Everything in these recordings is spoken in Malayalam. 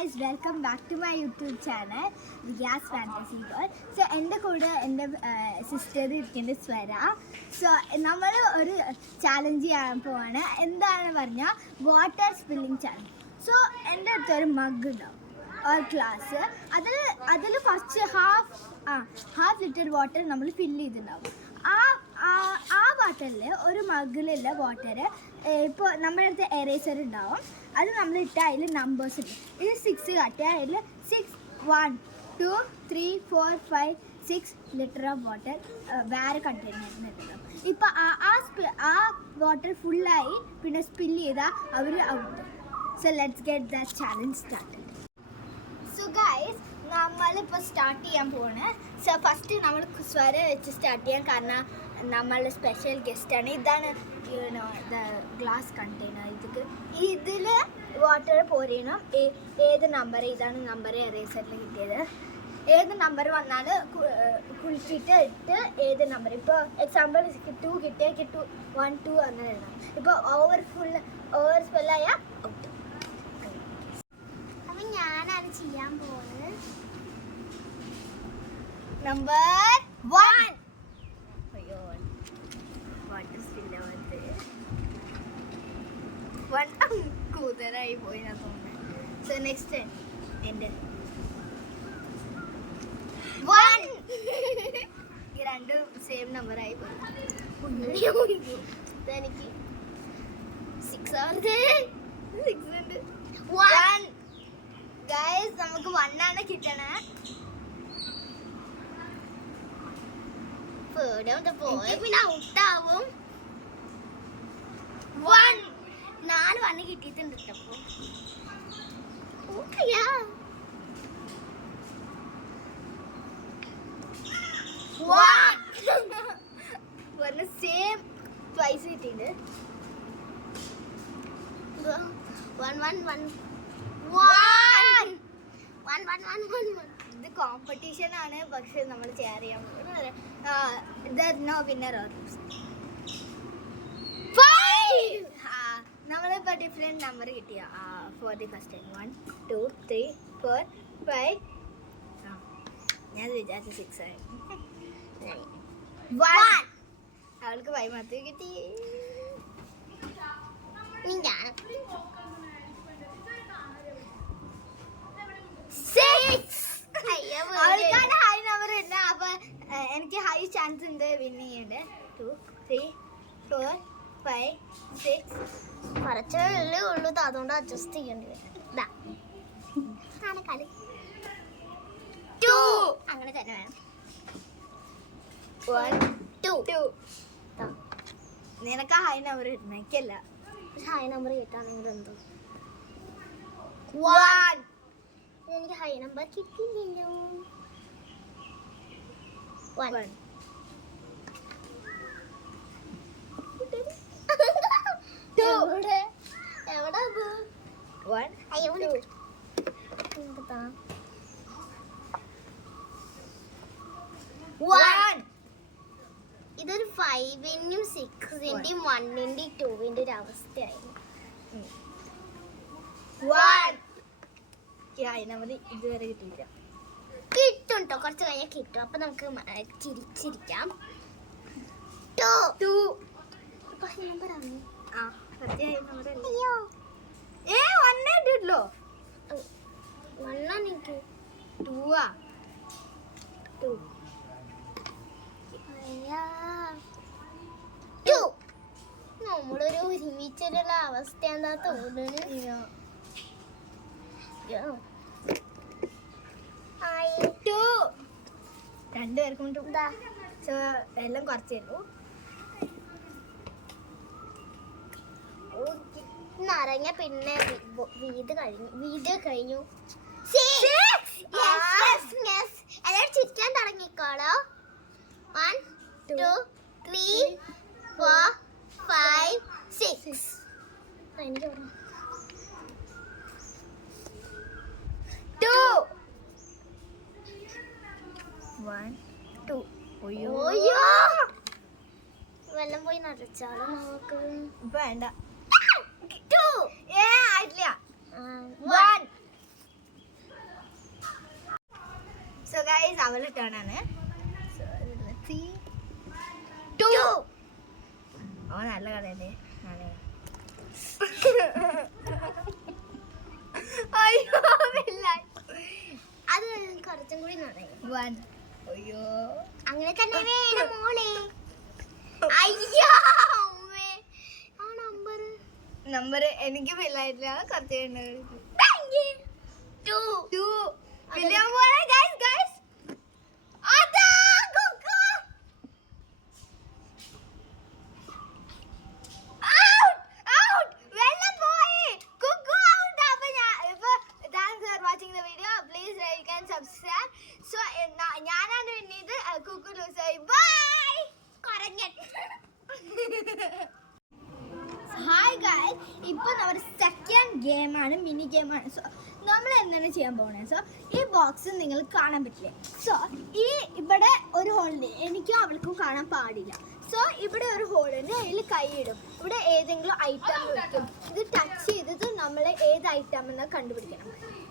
guys, welcome back to my YouTube channel, The Gas Fantasy Girl. So, എൻ്റെ കൂടെ എൻ്റെ സിസ്റ്റർ ഇരിക്കുന്നത് സ്വര. സോ നമ്മൾ ഒരു ചാലഞ്ച് ചെയ്യാൻ പോവാണ്. എന്താണെന്ന് പറഞ്ഞാൽ വാട്ടർ സ്പില്ലിംഗ് ചാലഞ്ച്. സോ എൻ്റെ അടുത്തൊരു മഗ് ഉണ്ടാവും, ഒരു ഗ്ലാസ്. അതിൽ കുറച്ച് ഹാഫ് ലിറ്റർ വാട്ടർ നമ്മൾ ഫില്ല് ചെയ്തിട്ടുണ്ടാവും. ആ വാട്ടറിൽ ഒരു മഗ്ഗിലുള്ള വാട്ടർ ഇപ്പോൾ നമ്മുടെ അടുത്ത് എറേസർ ഉണ്ടാവും. അത് നമ്മൾ ഇട്ടാൽ അതിൽ നമ്പേഴ്സ് ഉണ്ട്. ഇത് 6 കാട്ടിയാൽ അതിൽ 6 1 2 3 4 5 6 ലിറ്റർ ഓഫ് വാട്ടർ വേറെ കണ്ടെയ്നറിനുണ്ടാവും. ഇപ്പോൾ ആ വാട്ടർ ഫുള്ളായി പിന്നെ സ്പില്ല് ചെയ്താൽ അവർ out. So let's get that challenge started. So guys, നമ്മളിപ്പോൾ സ്റ്റാർട്ട് ചെയ്യാൻ പോവാണ്. സോ ഫസ്റ്റ് നമ്മൾ സ്വര വെച്ച് സ്റ്റാർട്ട് ചെയ്യാം, കാരണം നമ്മളുടെ സ്പെഷ്യൽ ഗസ്റ്റാണ്. ഇതാണ് ഗ്ലാസ് കണ്ടെയ്നർ. ഇതിൽ വാട്ടർ പോരണം. ഏത് നമ്പർ, ഇതാണ് നമ്പർ എറേസറിൽ കിട്ടിയത്. ഏത് നമ്പർ വന്നാൽ കുളിച്ചിട്ട് ഇട്ട് ഏത് നമ്പർ, ഇപ്പോൾ എക്സാമ്പിൾ 2 കിട്ടിയാൽ 1 2 അങ്ങനെ എഴുതാം. ഇപ്പോൾ ഓവർ സ്പെല്ലായ ഔട്ട്. അപ്പം ഞാനാണ് ചെയ്യാൻ പോകുന്നത്. നമ്പർ 1. അയ്യോ, വാട്ടർ സ്പില്ലാവാത്ത 1 കൂതരായി പോയി ഞാൻ തോന്നുന്നു. സോ നെക്സ്റ്റ് എൻ്റെ 1. ഈ രണ്ടും സെയിം നമ്പറായി പോയി. എനിക്ക് 6 ഉണ്ട്. 1. ഗൈസ്, നമുക്ക് 1 ആണ് കിട്ടണേ. പിന്നെ ഔട്ടാവും. 1 4 1 കിട്ടിയിട്ടുണ്ട്. സെയിം ട്വൈസ് കിട്ടിയിട്ടുണ്ട്. 1 1 1 1 1 1 1 1. ഇത് കോമ്പറ്റീഷൻ ആണ്, പക്ഷെ നമ്മൾ ഷെയർ ചെയ്യാൻ നോ വിന്നർ ഓർ ലൂസ്. 5. നമ്മളിപ്പോൾ ഡിഫറെൻറ്റ് നമ്പർ കിട്ടിയ ഫോർ ദി ഫസ്റ്റ് ടൈം. 1 2 3 4 5. ഞാൻ വിചാരിച്ച 6 ആയി. 1. അവൾക്ക് 5 മാത്രമേ കിട്ടി. അവൾക്കാണ് ഹൈ നമ്പർ ഉണ്ട്. അപ്പൊ എനിക്ക് ഹൈ ചാൻസ് ഉണ്ട് വിൻ ചെയ്യണ്ടേ. 2 3 4 5 6. കുറച്ചല്ലേ ഉള്ളൂ, അതുകൊണ്ട് അഡ്ജസ്റ്റ് ചെയ്യേണ്ടി വരും. 2 അങ്ങനെ തന്നെ വേണം. 1 2. നിനക്ക് ഹൈ നമ്പർ കിട്ടണം, എനിക്കല്ല. ഹൈ നമ്പർ കിട്ടാണെങ്കിൽ എന്തോ 1. എനിക്ക് ഹൈ നമ്പർ കിട്ടിയില്ലല്ലോ. 1 2. എവിടെ 1 2. ഇതൊരു 5-ന്റെയും 6-ന്റെയും 1-ന്റെയും 2-ന്റെയും ഒരു അവസ്ഥയായിരുന്നു. 1. ഇതുവരെ കിട്ടിയില്ല. കിട്ടും കേട്ടോ, കുറച്ച് കഴിഞ്ഞാൽ കിട്ടും. അപ്പൊ നമുക്ക് ചിരിച്ചിരിക്കാം. 2 നമ്പറാണ്. നമ്മളൊരു ഒരുമിച്ചുള്ള അവസ്ഥ എന്താ തോന്നുന്നു. 2 രണ്ടുപേർക്കും എല്ലാം കുറച്ചേള്ളൂ. നിറഞ്ഞ പിന്നെ വീട് കഴിഞ്ഞു. എല്ലാവരും ചിരിക്കാൻ തുടങ്ങിക്കോളോ. 1 2 3 4 5 6. എനിക്ക് 2 1 2. വെള്ളം പോയി നിറച്ചാലോ നമുക്ക്? വേണ്ട. 2 ആയിട്ടില്ല. 1 ഗൈസ് അവളുടെ ടേൺ ആണ്. ഓ നല്ല കളിയല്ലേ. അയ്യോ അത് കുറച്ചും കൂടി വൺ. അയ്യോ അങ്ങനെ തന്നെ വേണം മോളെ. അയ്യോ ആ നമ്പർ എനിക്ക് ഫില്ലായിട്ടില്ല. കുറച്ച് ഞാനാണ് പിന്നീട് കുക്കു ലൂസായി. ബൈ. ഹായ് ഗായ്സ്, ഇപ്പോൾ നമ്മുടെ സെക്കൻഡ് ഗെയിമാണ്, മിനി ഗെയിമാണ്. സോ നമ്മൾ എന്താണ് ചെയ്യാൻ പോകുന്നത്? സോ ഈ ബോക്സ് നിങ്ങൾ കാണാൻ പറ്റില്ലേ? സോ ഇവിടെ ഒരു ഹോളുണ്ട്, എനിക്കും അവൾക്കും കാണാൻ പാടില്ല. സോ ഇവിടെ ഒരു ഹോളുണ്ട്, അതിൽ കൈയിടും. ഇവിടെ ഏതെങ്കിലും ഐറ്റം വെക്കും. ഇത് ടച്ച് ചെയ്തിട്ട് നമ്മൾ ഏത് ഐറ്റം എന്ന് കണ്ടുപിടിക്കണം.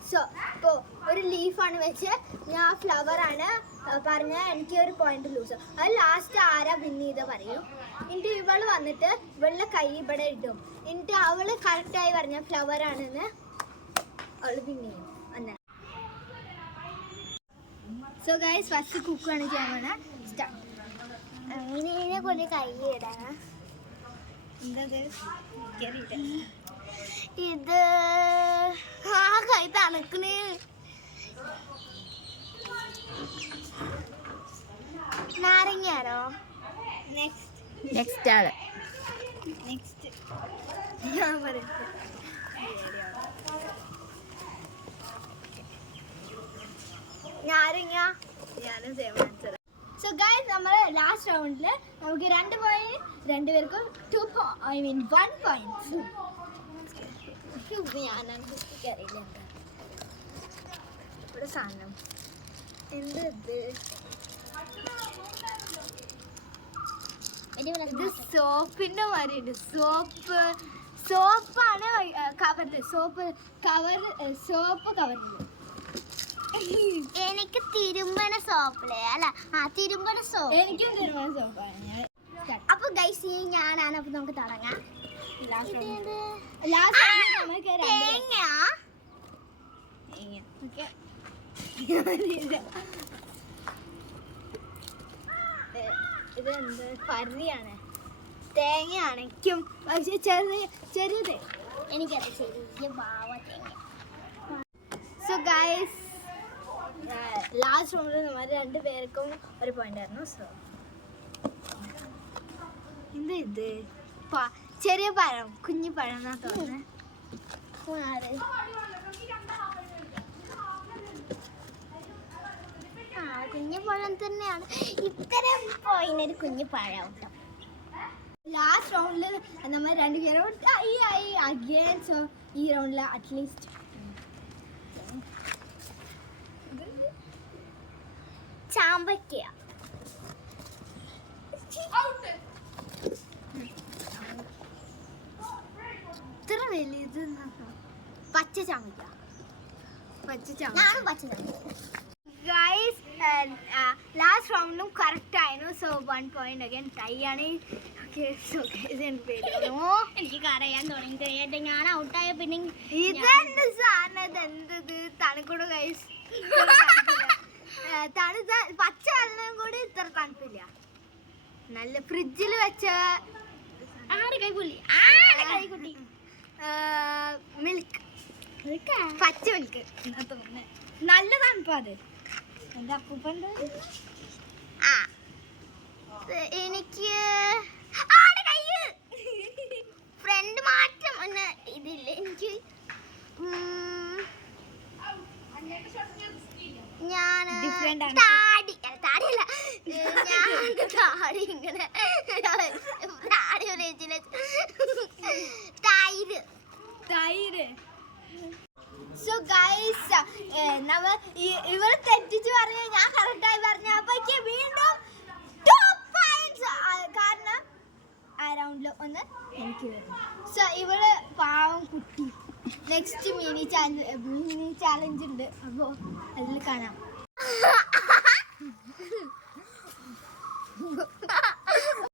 സോ ഇപ്പോൾ ഒരു ലീഫാണ് വെച്ച് ഞാൻ ഫ്ലവറാണ് പറഞ്ഞ എനിക്ക് ഒരു പോയിന്റ് ലൂസ്. അത് ലാസ്റ്റ് ആരാ വിൻ ചെയ്ത് പറയും. എന്നിട്ട് ഇവൾ വന്നിട്ട് ഇവളുടെ കൈ ഇവിടെ ഇടും. എന്നിട്ട് അവള് കറക്റ്റായി പറഞ്ഞ ഫ്ലവർ ആണെന്ന് അവള് വിൻ ചെയ്യും. അങ്ങനെ. സോ ഗൈസ് ഫസ്റ്റ് കുക്കാണ് ചെയ്യാൻ വേണ. സ്റ്റാർട്ട്. അങ്ങനെ കൊണ്ട് കൈ ഇടാം. ഇത് ആ കൈ തണുക്കണേ. നാരങ്ങയാണോ? നെക്സ്റ്റ് ആള്. നെക്സ്റ്റ് ഞാൻ പറയാം. നാരങ്ങ. ഞാനും സെയിം ആൻസർ. സോ ഗൈസ് നമ്മൾ ലാസ്റ്റ് റൗണ്ടിൽ നമുക്ക് 2 പോയിന്റ്, രണ്ടുപേർക്കും 1 പോയിന്റ്. ഞാനറിയില്ല ഇവിടെ സാധനം എന്ത് ഇത് സോപ്പിന്റെ മാതിരിയുണ്ട്. സോപ്പാണ് കവറില്. സോപ്പ് കവറില്. എനിക്ക് തിരുമ്പണ സോപ്പില്ലേ? അല്ല തിരുമ്പണ സോപ്പ്. എനിക്കും തിരുമ്പണ സോപ്പാണ്. അപ്പൊ ഗൈസ് ഞാനാണ്. അപ്പൊ നമുക്ക് തുടങ്ങാം. ഇത് എന്ത് പരിയാണ്? തേങ്ങയാണെങ്കിലും പക്ഷെ ചെറുത്. എനിക്കത് ചെറിയ ഭാവ തേങ്ങ. സോ ഗൈസ് ലാസ്റ്റ് റൗണ്ടിൽ നമ്മൾ 2 പേർക്കും 1 പോയിന്റ് ആയിരുന്നു. സോ ഇത് ചെറിയ പഴം, കുഞ്ഞു പഴം എന്നാ തോന്നുന്നത്. കുഞ്ഞു പഴം തന്നെയാണ്. ഇത്തരം പോയിന്നൊരു കുഞ്ഞു പഴം. ലാസ്റ്റ് റൗണ്ടിൽ നമ്മൾ 2 പേരും അഗൈൻ. സോ ഈ റൗണ്ടിൽ അറ്റ്ലീസ്റ്റ് ചാമ്പയ്ക്ക. ഇത്ര വലിയത് പച്ച ചാമ്പയ്ക്ക. ഗൈസ് ലാസ്റ്റ് റൗണ്ടും കറക്റ്റ് ആയിരുന്നു. സോ 1 പോയിന്റ് അഗൈൻ ടൈ ആണ്. എനിക്ക് കരയാൻ തുടങ്ങി. ഞാൻ ഔട്ടായ പിന്നെ ഇതെന്ത് സാധനം? എന്തത് തണുക്കൂട ഗൈസ്? തണുത്ത പച്ച വെള്ളം കൂടി ഇത്ര തണുപ്പില്ല. നല്ല ഫ്രിഡ്ജിൽ വെച്ച കൈക്കുട്ടി മിൽക്ക്, പച്ച മിൽക്ക്. നല്ല തണുപ്പാ അത്. എന്റെ അപ്പൂപ്പൻ്റെ എനിക്ക് ഫ്രണ്ട് മാറ്റം ഇതില്ല. എനിക്ക് ഞാൻ താടിയല്ല, ഞാൻ താടി ഇങ്ങനെ താടി തൈര്. സോ ഗൈസ് ഇവർ തെറ്റിച്ച് പറഞ്ഞ ഞാൻ കറക്റ്റായി പറഞ്ഞ അപ്പൊക്ക് വീണ്ടും 2 points. കാരണം ആ റൗണ്ടിൽ ഒന്ന് എനിക്ക് വരും. സോ ഇവള് പാവം കുട്ടി. നെക്സ്റ്റ് മിനി ചാലഞ്ച് ഉണ്ട്. അപ്പോൾ അതിൽ കാണാം.